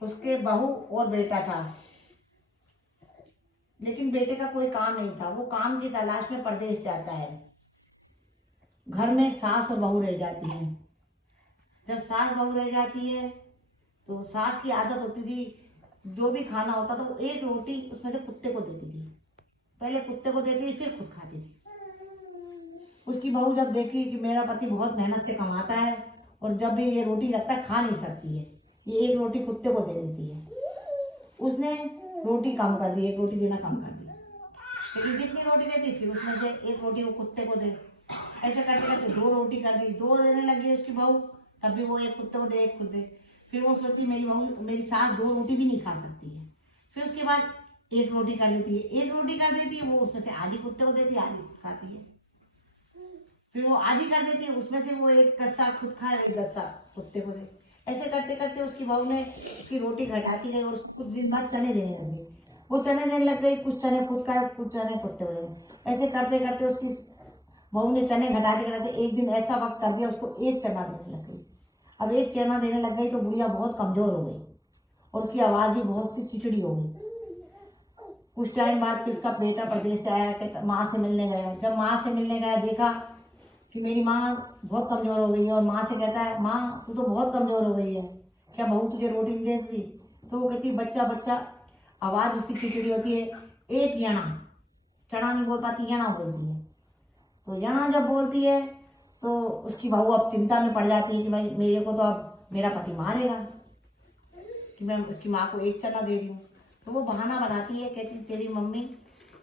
उसके बहू और बेटा था, लेकिन बेटे का कोई काम नहीं था। वो काम की तलाश में परदेश जाता है। घर में सास और बहू रह जाती है। जब सास बहू रह जाती है तो सास की आदत होती थी, जो भी खाना होता था वो एक रोटी उसमें से कुत्ते को देती थी। पहले कुत्ते को देती थी, फिर खुद खाती थी। उसकी बहू जब देखी कि मेरा पति बहुत मेहनत से कमाता है और जब भी ये रोटी लगता है खा नहीं सकती है, ये एक रोटी कुत्ते को दे देती है, उसने रोटी कम कर दी, एक रोटी देना कम कर दी। लेकिन जितनी रोटी देती फिर उसमें से एक रोटी वो कुत्ते को दे। ऐसे करते करते 2 रोटी कर दी, 2 देने लगी उसकी बहू, तब भी वो एक कुत्ते को दे एक खुद दे। फिर वो सोचती मेरी बहू मेरी सास 2 रोटी भी नहीं खा सकती है। फिर उसके बाद एक रोटी कर देती है, एक रोटी कर देती है, वो उसमें से आधी कुत्ते को देती है, आधी खुद खाती है। फिर वो आधी कर देती है, उसमें से वो एक गस्सा खुद खाए, एक गस्सा कुत्ते को दे। ऐसे करते करते उसकी बहू ने उसकी रोटी घटाती गई और उसको कुछ दिन बाद चने देने लग गई। वो चने देने लग गई, कुछ चने खुद खाए, कुछ चने कुत्ते को दे। ऐसे करते करते उसकी बहू ने चने घटाते घटाते एक दिन ऐसा वक्त कर दिया, उसको एक चना देने लग गई। अब एक चना देने लग गई तो बुढ़िया बहुत कमजोर हो गई और उसकी आवाज भी बहुत सी चिचड़ी हो गई। कुछ टाइम बाद फिर उसका बेटा प्रदेश से आया, कहता माँ से मिलने गया। जब माँ से मिलने गया, देखा कि मेरी माँ बहुत कमजोर हो गई है, और माँ से कहता है माँ तू तो बहुत कमजोर हो गई है, क्या बहू तुझे रोटी नहीं देती? तो वो कहती बच्चा बच्चा, आवाज उसकी चिचड़ी होती है, एक यणा, चना नहीं बोल पाती, यणा बोलती है। तो यणा जब बोलती है तो उसकी बहू अब चिंता में पड़ जाती है कि भाई मेरे को तो अब मेरा पति मारेगा कि मैं उसकी माँ को एक चना दे रही हूँ। तो वो बहाना बनाती है, कहती तेरी मम्मी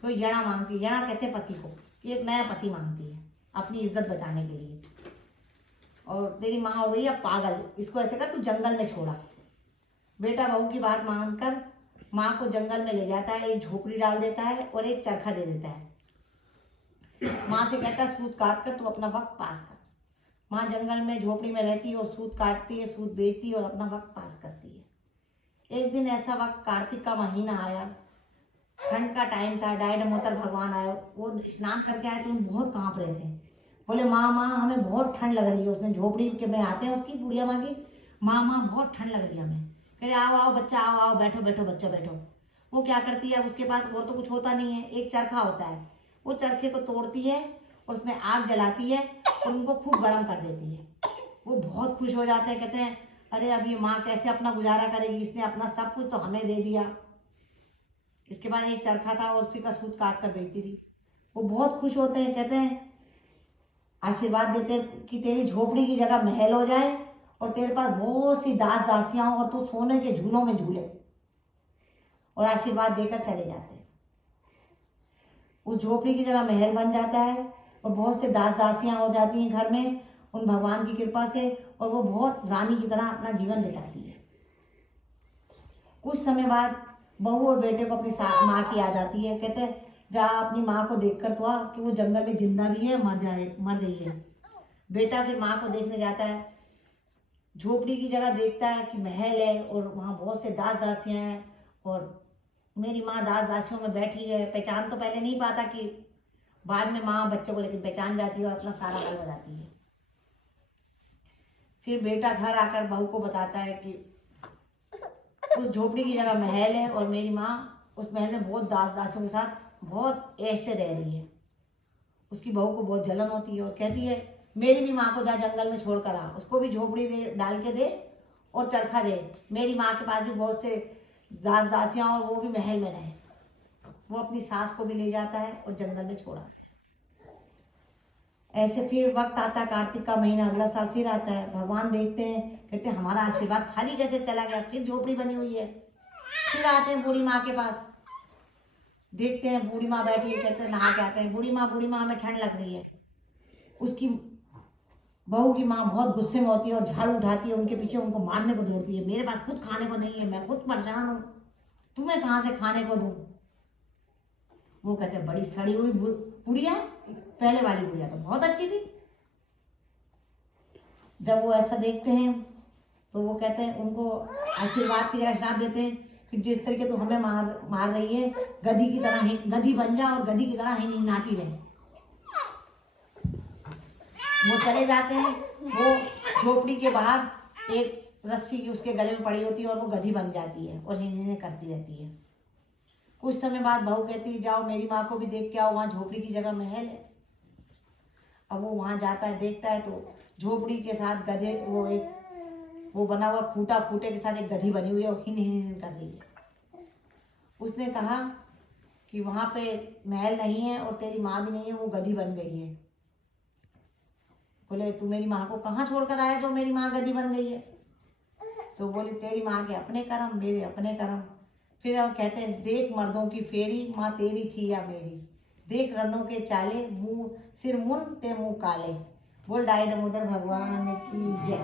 तो यणा मांगती है, यणा कहते पति को, कि एक नया पति मांगती है अपनी इज्जत बचाने के लिए। और तेरी माँ हो गई अब पागल, इसको ऐसे कर तू जंगल में छोड़ा। बेटा बहू की बात मानकर माँ को जंगल में ले जाता है, एक झोपड़ी डाल देता है और एक चरखा दे देता है। माँ से कहता है सूत काट कर तू अपना वक्त पास कर। माँ जंगल में झोपड़ी में रहती है और सूत काटती है, सूत बेचती है और अपना वक्त पास करती है। एक दिन ऐसा वक्त कार्तिक का महीना आया, ठंड का टाइम था, डायनमोतर भगवान आए, वो स्नान करके आए तो उन बहुत कांप रहे थे। बोले माँ माँ हमें बहुत ठंड लग रही है। उसने झोपड़ी के में आते हैं उसकी बुढ़िया माँ की, माँ माँ बहुत ठंड लग रही है हमें। कह रहे आओ आओ बच्चा, आओ आओ बैठो बैठो बच्चा बैठो। वो क्या करती है, उसके पास और तो कुछ होता नहीं है, एक चरखा होता है, वो चरखे को तोड़ती है और उसमें आग जलाती है और उनको खूब गर्म कर देती है। वो बहुत खुश हो जाते हैं, कहते हैं अरे अब ये माँ कैसे अपना गुजारा करेगी, इसने अपना सब कुछ तो हमें दे दिया। इसके बाद एक चरखा था और उसी का सूत काट कर बेचती थी। वो बहुत खुश होते हैं, कहते हैं आशीर्वाद देते हैं कि तेरी झोपड़ी की जगह महल हो जाए और तेरे पास बहुत सी दास दासियां हो और तू सोने के झूलों में झूले, और आशीर्वाद देकर चले जाते हैं। उस झोपड़ी की जगह महल बन जाता है और बहुत से दास दासियां हो जाती हैं घर में उन भगवान की कृपा से, और वो बहुत रानी की तरह अपना जीवन बिताती है। कुछ समय बाद बहू और बेटे को अपनी माँ की याद आती है। कहते हैं जा अपनी माँ को देखकर तो आ कि वो जंगल में जिंदा भी है, मर गई है। बेटा फिर माँ को देखने जाता है, झोपड़ी की जगह देखता है कि महल है और वहाँ बहुत से दास दासियां हैं और मेरी माँ दास दासियों में बैठी है। पहचान तो पहले नहीं पाता कि बाद में माँ बच्चे को लेकिन पहचान जाती है और अपना सारा हाल बताती है। फिर बेटा घर आकर बहू को बताता है कि उस झोपड़ी की जगह महल है और मेरी माँ उस महल में बहुत दास दासियों के साथ बहुत ऐश से रह रही है। उसकी बहू को बहुत जलन होती है और कहती है मेरी भी माँ को जा जंगल में छोड़ कर आ, उसको भी झोपड़ी दे डाल के दे और चरखा दे, मेरी माँ के पास भी बहुत से दास दासियां और वो भी महल में रहे। वो अपनी सास को भी ले जाता है और जंगल में छोड़ा। ऐसे फिर वक्त आता है, कार्तिक का महीना, अगला साल फिर आता है। भगवान देखते हैं, कहते हैं हमारा आशीर्वाद खाली कैसे चला गया, फिर झोपड़ी बनी हुई है। फिर आते हैं बूढ़ी माँ के पास, देखते हैं बूढ़ी माँ बैठी है, कहते हैं नहा के आते हैं। बूढ़ी माँ हमें ठंड लग रही है। उसकी बहू की माँ बहुत गुस्से में होती है और झाड़ू उठाती है उनके पीछे, उनको मारने को दौड़ती है। मेरे पास खुद खाने को नहीं है, मैं खुद परेशान हूँ, तुम्हें कहाँ से खाने को दूं? वो कहते हैं बड़ी सड़ी हुई बुढ़िया, पहले वाली बुढ़िया तो बहुत अच्छी थी। जब वो ऐसा देखते हैं तो वो कहते हैं, उनको आशीर्वाद की तरह श्राप देते हैं कि जिस तरीके तू हमें मार रही है, गधी की तरह ही गधी बन जा और गधी की तरह ही हिनहिनाती रहे। वो चले जाते हैं। वो झोपड़ी के बाहर एक रस्सी की उसके गले में पड़ी होती है और वो गधी बन जाती है और हिन करती रहती है। कुछ समय बाद बहू कहती है जाओ मेरी माँ को भी देख के आओ, वहाँ झोपड़ी की जगह महल है। अब वो वहाँ जाता है, देखता है तो झोपड़ी के साथ गधे वो बना हुआ खूटे के साथ एक गधी बनी हुई है और हिन कर रही है। उसने कहा कि वहाँ पे महल नहीं है और तेरी माँ भी नहीं है, वो गधी बन गई है। बोले तू मेरी माँ को कहाँ छोड़कर आया जो मेरी माँ गधी बन गई है? तो बोले तेरी माँ के अपने कर्म, मेरे अपने कर्म। फिर अब कहते हैं देख मर्दों की फेरी, माँ तेरी थी या मेरी, देख रनों के चाले, मुंह सिर मुन ते मुंह काले। बोल डाई दामोदर भगवान की जय।